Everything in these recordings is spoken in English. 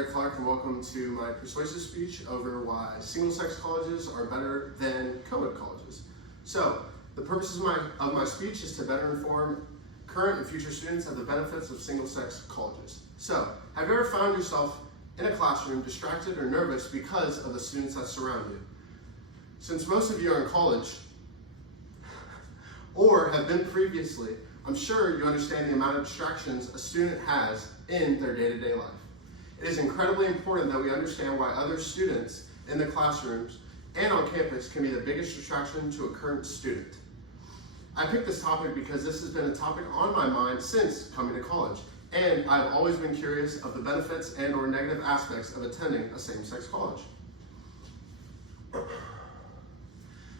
Eric Clark, and welcome to my persuasive speech over why single-sex colleges are better than co-ed colleges. So, the purpose of my speech is to better inform current and future students of the benefits of single-sex colleges. So, have you ever found yourself in a classroom distracted or nervous because of the students that surround you? Since most of you are in college, or have been previously, I'm sure you understand the amount of distractions a student has in their day-to-day life. It is incredibly important that we understand why other students in the classrooms and on campus can be the biggest distraction to a current student. I picked this topic because this has been a topic on my mind since coming to college, and I've always been curious of the benefits and or negative aspects of attending a same-sex college.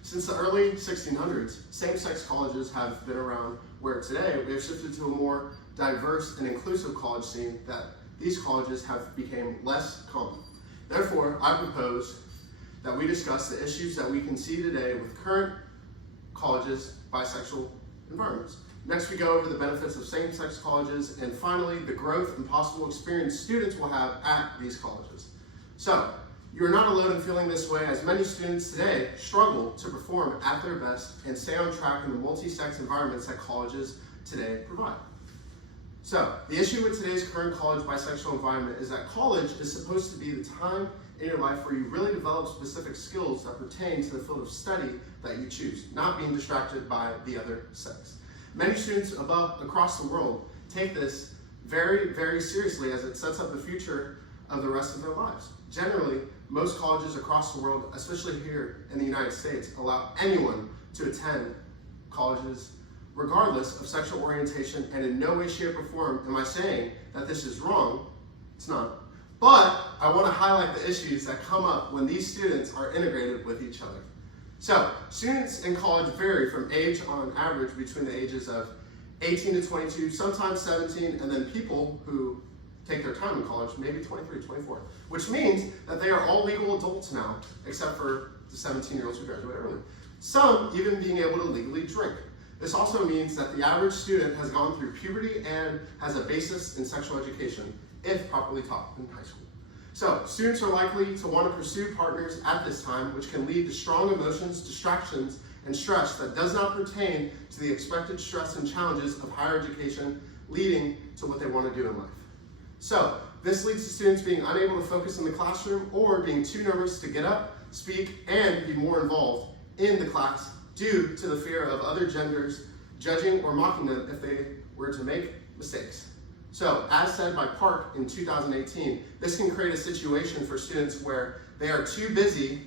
Since the early 1600s, same-sex colleges have been around where today we have shifted to a more diverse and inclusive college scene that these colleges have become less common. Therefore, I propose that we discuss the issues that we can see today with current colleges' bisexual environments. Next, we go over the benefits of same-sex colleges, and finally, the growth and possible experience students will have at these colleges. So, you are not alone in feeling this way, as many students today struggle to perform at their best and stay on track in the multi-sex environments that colleges today provide. So, the issue with today's current college bisexual environment is that college is supposed to be the time in your life where you really develop specific skills that pertain to the field of study that you choose, not being distracted by the other sex. Many students across the world take this very, very seriously, as it sets up the future of the rest of their lives. Generally, most colleges across the world, especially here in the United States, allow anyone to attend colleges regardless of sexual orientation, and in no way, shape, or form am I saying that this is wrong. It's not. But I want to highlight the issues that come up when these students are integrated with each other. So, students in college vary from age on average between the ages of 18 to 22, sometimes 17, and then people who take their time in college, maybe 23, 24, which means that they are all legal adults now, except for the 17-year-olds who graduate early. Some even being able to legally drink. This also means that the average student has gone through puberty and has a basis in sexual education, if properly taught in high school. So, students are likely to want to pursue partners at this time, which can lead to strong emotions, distractions, and stress that does not pertain to the expected stress and challenges of higher education, leading to what they want to do in life. So, this leads to students being unable to focus in the classroom or being too nervous to get up, speak, and be more involved in the class due to the fear of other genders judging or mocking them if they were to make mistakes. So, as said by Park in 2018, this can create a situation for students where they are too busy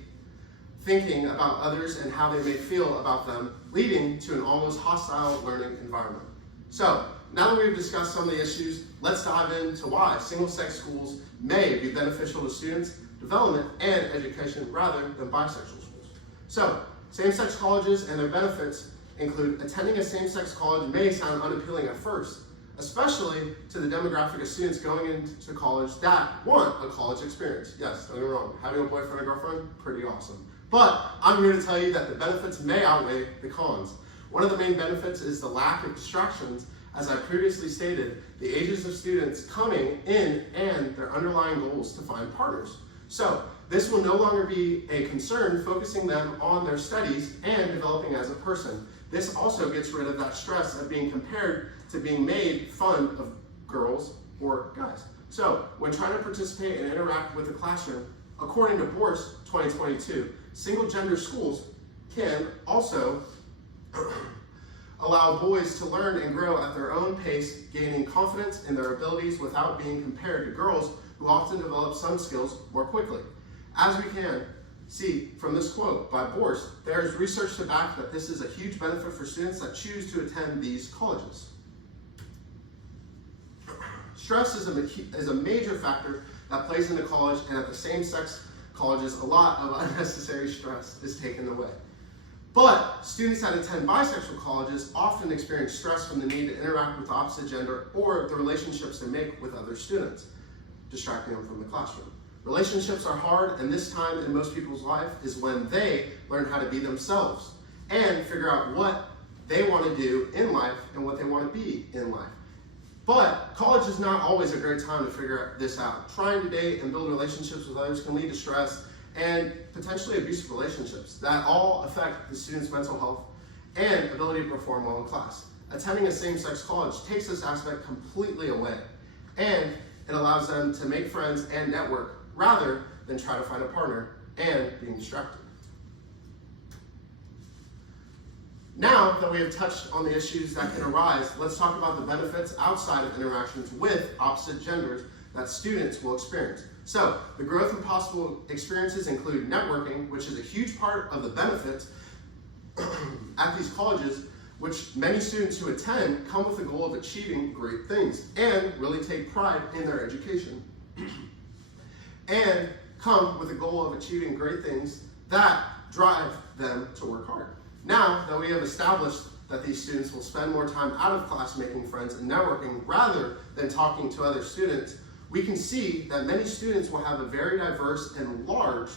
thinking about others and how they may feel about them, leading to an almost hostile learning environment. So, now that we've discussed some of the issues, let's dive into why single-sex schools may be beneficial to students' development and education rather than bisexual schools. So, same-sex colleges and their benefits include attending a same-sex college may sound unappealing at first, especially to the demographic of students going into college that want a college experience. Yes, don't get me wrong, having a boyfriend or girlfriend, pretty awesome. But I'm here to tell you that the benefits may outweigh the cons. One of the main benefits is the lack of distractions. As I previously stated, the ages of students coming in and their underlying goals to find partners. So, this will no longer be a concern, focusing them on their studies and developing as a person. This also gets rid of that stress of being compared to being made fun of girls or guys. So, when trying to participate and interact with the classroom, according to Bourse 2022, single-gender schools can also allow boys to learn and grow at their own pace, gaining confidence in their abilities without being compared to girls who often develop some skills more quickly. As we can see from this quote by Bourse, there is research to back that this is a huge benefit for students that choose to attend these colleges. Stress is a major factor that plays into college, and at the same-sex colleges, a lot of unnecessary stress is taken away. But students that attend bisexual colleges often experience stress from the need to interact with the opposite gender or the relationships they make with other students, distracting them from the classroom. Relationships are hard, and this time in most people's life is when they learn how to be themselves and figure out what they want to do in life and what they want to be in life. But college is not always a great time to figure this out. Trying to date and build relationships with others can lead to stress and potentially abusive relationships that all affect the student's mental health and ability to perform well in class. Attending a same-sex college takes this aspect completely away, and it allows them to make friends and network rather than try to find a partner and being distracted. Now that we have touched on the issues that can arise, let's talk about the benefits outside of interactions with opposite genders that students will experience. So, the growth and possible experiences include networking, which is a huge part of the benefits at these colleges, which many students who attend come with the goal of achieving great things and really take pride in their education. And come with the goal of achieving great things that drive them to work hard. Now that we have established that these students will spend more time out of class making friends and networking rather than talking to other students, we can see that many students will have a very diverse and large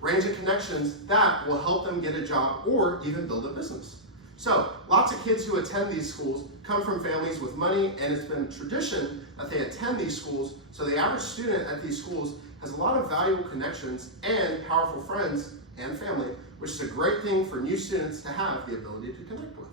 range of connections that will help them get a job or even build a business. So, lots of kids who attend these schools come from families with money, and it's been tradition that they attend these schools, so the average student at these schools has a lot of valuable connections and powerful friends and family, which is a great thing for new students to have the ability to connect with.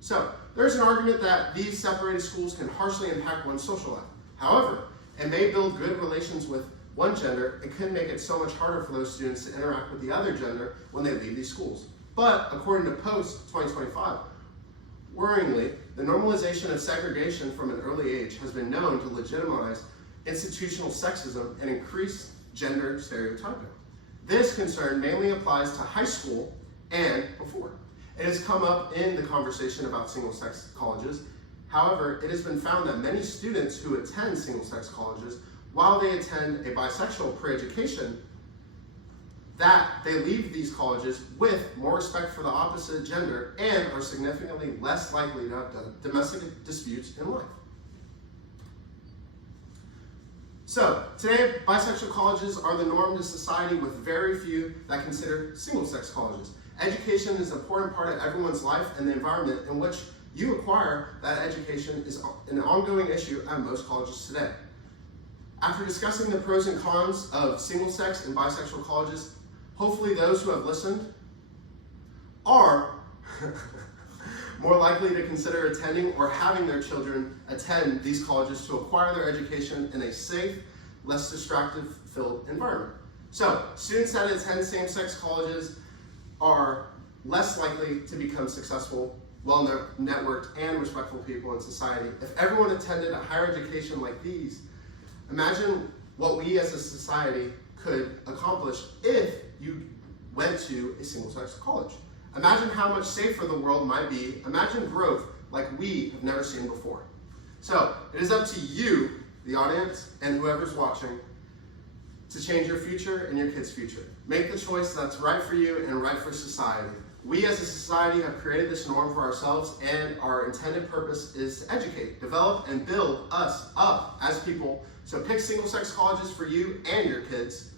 So, there's an argument that these separated schools can harshly impact one's social life. However, it may build good relations with one gender. It could make it so much harder for those students to interact with the other gender when they leave these schools. But according to post-2025, worryingly, the normalization of segregation from an early age has been known to legitimize institutional sexism and increase gender stereotyping. This concern mainly applies to high school and before. It has come up in the conversation about single-sex colleges. However, it has been found that many students who attend single-sex colleges, while they attend a bisexual pre-education, that they leave these colleges with more respect for the opposite gender and are significantly less likely to have domestic disputes in life. So, today, bisexual colleges are the norm to society with very few that consider single-sex colleges. Education is an important part of everyone's life, and the environment in which you acquire that education is an ongoing issue at most colleges today. After discussing the pros and cons of single-sex and bisexual colleges, hopefully those who have listened are more likely to consider attending or having their children attend these colleges to acquire their education in a safe, less distractive-filled environment. So, students that attend same-sex colleges are less likely to become successful, well-networked, and respectful people in society. If everyone attended a higher education like these, imagine what we as a society could accomplish if you went to a single-sex college. Imagine how much safer the world might be. Imagine growth like we have never seen before. So, it is up to you, the audience, and whoever's watching, to change your future and your kids' future. Make the choice that's right for you and right for society. We as a society have created this norm for ourselves, and our intended purpose is to educate, develop, and build us up as people. So pick single-sex colleges for you and your kids.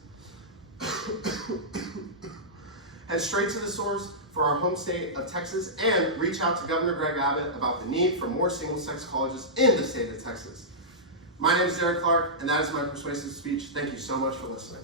Head straight to the source for our home state of Texas and reach out to Governor Greg Abbott about the need for more single-sex colleges in the state of Texas. My name is Derek Clark, and that is my persuasive speech. Thank you so much for listening.